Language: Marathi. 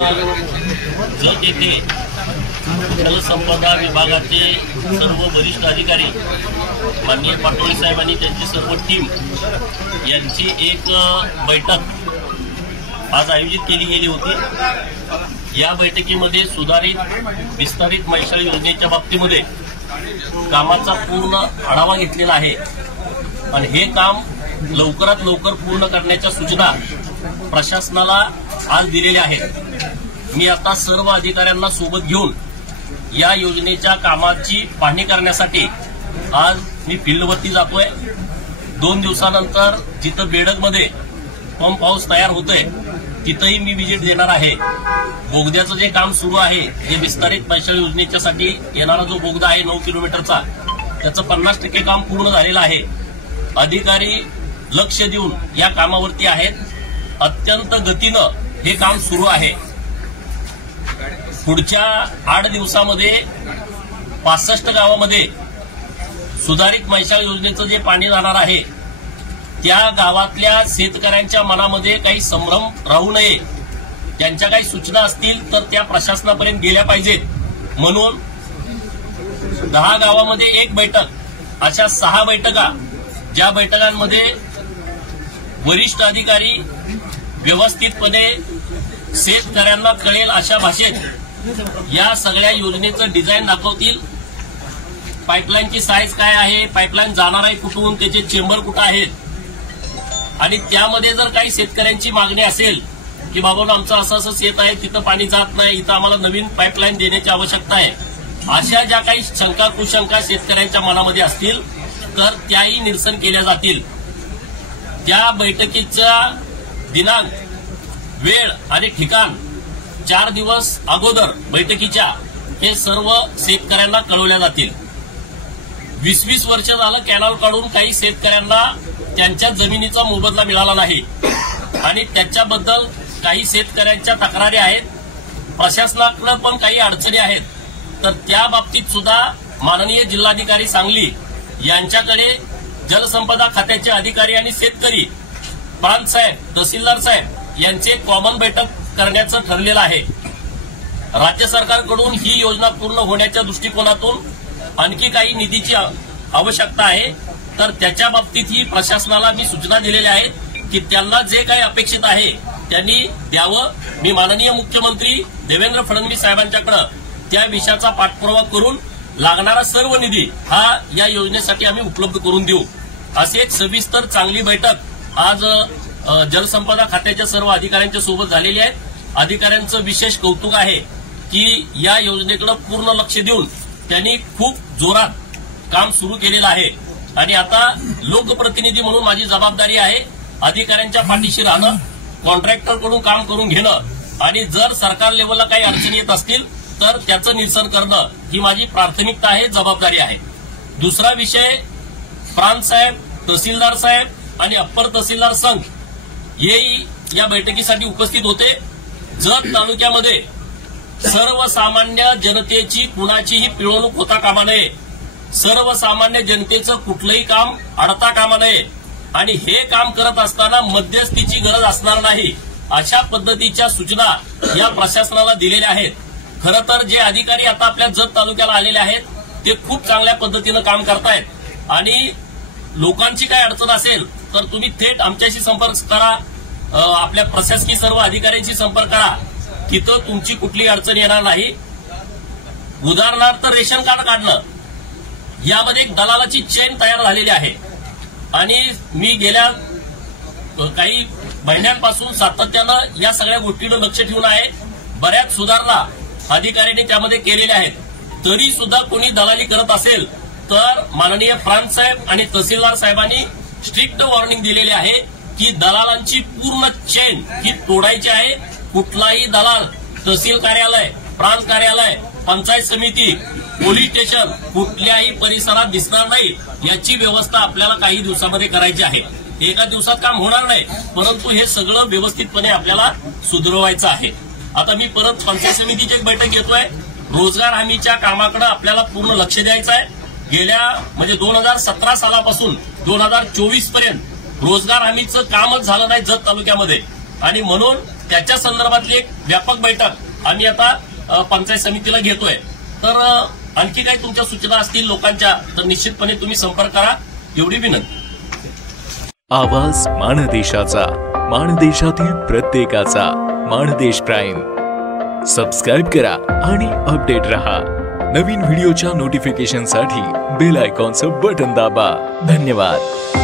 जत येथे जलसंपदा विभागाचे सर्व वरिष्ठ अधिकारी माननीय पाटोळे साहेब आणि त्यांची सर्व टीम यांची एक बैठक आज आयोजित केली गेली होती। या बैठकीमध्ये सुधारित विस्तारित मैशाळ योजनेच्या बाबतीमध्ये कामाचा पूर्ण आढावा घेतलेला आहे आणि हे काम लवकरात लवकर पूर्ण करण्याच्या सूचना प्रशासनाला आज दिलेल्या आहेत। मी आता सर्व अधिकाऱ्यांना सोबत घेऊन या योजनेच्या कामाची पाहणी करण्यासाठी आज मी फील्डवरती जातोय। 2 दिवसानंतर जिथं बेडगमध्ये पंप हाऊस तयार होतोय तिथंही मी व्हिजिट देणार आहे। बोगद्याचं जे काम सुरू आहे हे विस्तारित मैशाळ योजनेच्यासाठी येणारा जो बोगदा आहे 9 किलोमीटरचा त्याचं 50% काम पूर्ण झालेलं आहे। अधिकारी लक्ष देऊन या कामावरती आहेत। अत्यंत गतीनं हे काम सुरू आहे। पुढच्या 8 दिवसामध्ये 65 गावामध्ये सुधारित मैशाळ योजनेचं जे पाणी जाणार आहे त्या गावातल्या शेतकऱ्यांच्या मनामध्ये काही संभ्रम राहू नये, त्यांच्या काही सूचना असतील तर त्या प्रशासनापर्यंत गेल्या पाहिजेत म्हणून 10 गावामध्ये एक बैठक, अशा 6 बैठका, ज्या बैठकांमध्ये वरिष्ठ अधिकारी व्यवस्थितपणे शेतकऱ्यांना कळेल अशा भाषेत या सगळ्या योजनेचं डिझाईन दाखवतील। पाईपलाईनची साईज काय आहे, पाईपलाईन जाणार आहे कुठून, त्याचे चेंबर कुठं आहेत आणि त्यामध्ये जर काही शेतकऱ्यांची मागणी असेल की बाबा आमचं असं शेत आहे तिथं पाणी जात नाही, इथं आम्हाला नवीन पाईपलाईन देण्याची आवश्यकता आहे, अशा ज्या काही शंका कुशंका शेतकऱ्यांच्या मनामध्ये असतील तर त्याही निरसन केल्या जातील। त्या बैठकीचा दिनांक, वेळ आणि ठिकाण 4 दिवस अगोदर बैठकीच्या हे सर्व शेतकऱ्यांना कळवल्या जातील। 20-20 वर्ष झालं कॅनॉल काढून काही शेतकऱ्यांना त्यांच्या जमिनीचा मोबदला मिळाला नाही आणि त्याच्याबद्दल काही शेतकऱ्यांच्या तक्रारी आहेत। प्रशासनाकडे पण काही अडचणी आहेत, तर त्या बाबतीत सुद्धा माननीय जिल्हाधिकारी सांगली यांच्याकडे जलसंपदा खात्याचे अधिकारी आणि शेतकरी, प्रांत साहेब, तहसीलदार साहेब यांचे कॉमन बैठक करण्याचं ठरलेलं आहे। राज्य सरकारकडून ही योजना पूर्ण होण्याच्या दृष्टिकोनातून आणखी काही निधीची आवश्यकता आहे, तर त्याच्या बाबतीतही प्रशासनाला मी सूचना दिलेल्या आहेत की त्यांना जे काही अपेक्षित आहे त्यांनी द्यावं। मी माननीय मुख्यमंत्री देवेंद्र फडणवीस साहेबांच्याकडे त्या विषयाचा पाठपुरावा करून लागणारा सर्व निधी हा या योजनेसाठी आम्ही उपलब्ध करून देऊ। अशी एक सविस्तर चांगली बैठक आज जलसंपदा खात्याच्या सर्व अधिकाऱ्यांच्या सोबत झालेली आहे। अधिकाऱ्यांचं विशेष कौतुक आहे की या योजनेकडे पूर्ण लक्ष देऊन त्यांनी खूप जोरात काम सुरू केलेलं आहे आणि आता लोकप्रतिनिधी म्हणून माझी जबाबदारी आहे अधिकाऱ्यांच्या पाठीशी राहणं, कॉन्ट्रॅक्टरकडून काम करून घेणं आणि जर सरकार लेवलला काही अडचणी येत असतील तर त्याचं निरसन करणं ही माझी प्राथमिकता आहे, जबाबदारी आहे। दुसरा विषय, प्रांत साहेब, तहसीलदार साहेब आणि अप्पर तहसीलदार संघ हेही या बैठकीसाठी उपस्थित होते। जत तालुक्यामध्ये सर्वसामान्य जनतेची कुणाचीही पिळवणूक होता कामा नये, सर्वसामान्य जनतेचं कुठलंही काम अडता कामा नये आणि हे काम करत असताना मध्यस्थीची गरज असणार नाही, अशा पद्धतीच्या सूचना या प्रशासनाला दिलेल्या आहेत। खरं तर जे अधिकारी आता आपल्या जत तालुक्याला आलेले आहेत ते खूप चांगल्या पद्धतीनं काम करतायत आणि लोकांची काही अडचण असेल तर तुम्ही थेट आमच्याशी संपर्क करा, आपल्या प्रशासकीय सर्व अधिकाऱ्यांशी संपर्क करा, तिथं तुमची कुठली अडचण येणार नाही। उदाहरणार्थ रेशन कार्ड काढणं, यामध्ये एक दलालाची चेन तयार झालेली आहे आणि मी गेल्या काही महिन्यांपासून सातत्यानं या सगळ्या गोष्टींवर लक्ष ठेवून आहे। बऱ्याच सुधारणा अधिकाऱ्यांनी त्यामध्ये केलेल्या आहेत, तरी सुद्धा कोणी दलाली करत असेल तर माननीय प्रांत साहेब आणि तहसीलदार साहेबांनी स्ट्रिक्ट वॉर्निंग दिलेली आहे की दलालांची पूर्ण चेन ही तोडायची आहे। कुठलाही दलाल तहसील कार्यालय, प्रांत कार्यालय, पंचायत समिती, पोलीस स्टेशन कुठल्याही परिसरात दिसणार नाही, याची व्यवस्था आपल्याला काही दिवसामध्ये करायची आहे। एका दिवसात काम होणार नाही, परंतु हे सगळं व्यवस्थितपणे आपल्याला सुधारवायचं आहे। आता मी परत पंचायत समितीची एक बैठक घेतोय। रोजगार हमीच्या कामाकडे आपल्याला पूर्ण लक्ष द्यायचं आहे। गेल्या 2017 सालापासून 2024 पर्यंत रोजगार हमीचं कामच झालं नाही जत तालुक्यामध्ये आणि म्हणून त्याच्या संदर्भातली एक व्यापक बैठक आम्ही आता पंचायत समितीला घेतोय। तर आणखी काही तुमच्या सूचना असतील लोकांच्या तर निश्चितपणे तुम्ही संपर्क करा, एवढी विनंती। आवाज माणदेशाचा, माणदेशातील प्रत्येकाचा, माणदेश प्राईम। सबस्क्राइब करा आणि अपडेट रहा। नवीन व्हिडिओच्या नोटिफिकेशनसाठी बेल आयकॉनचं बटन दाबा। धन्यवाद।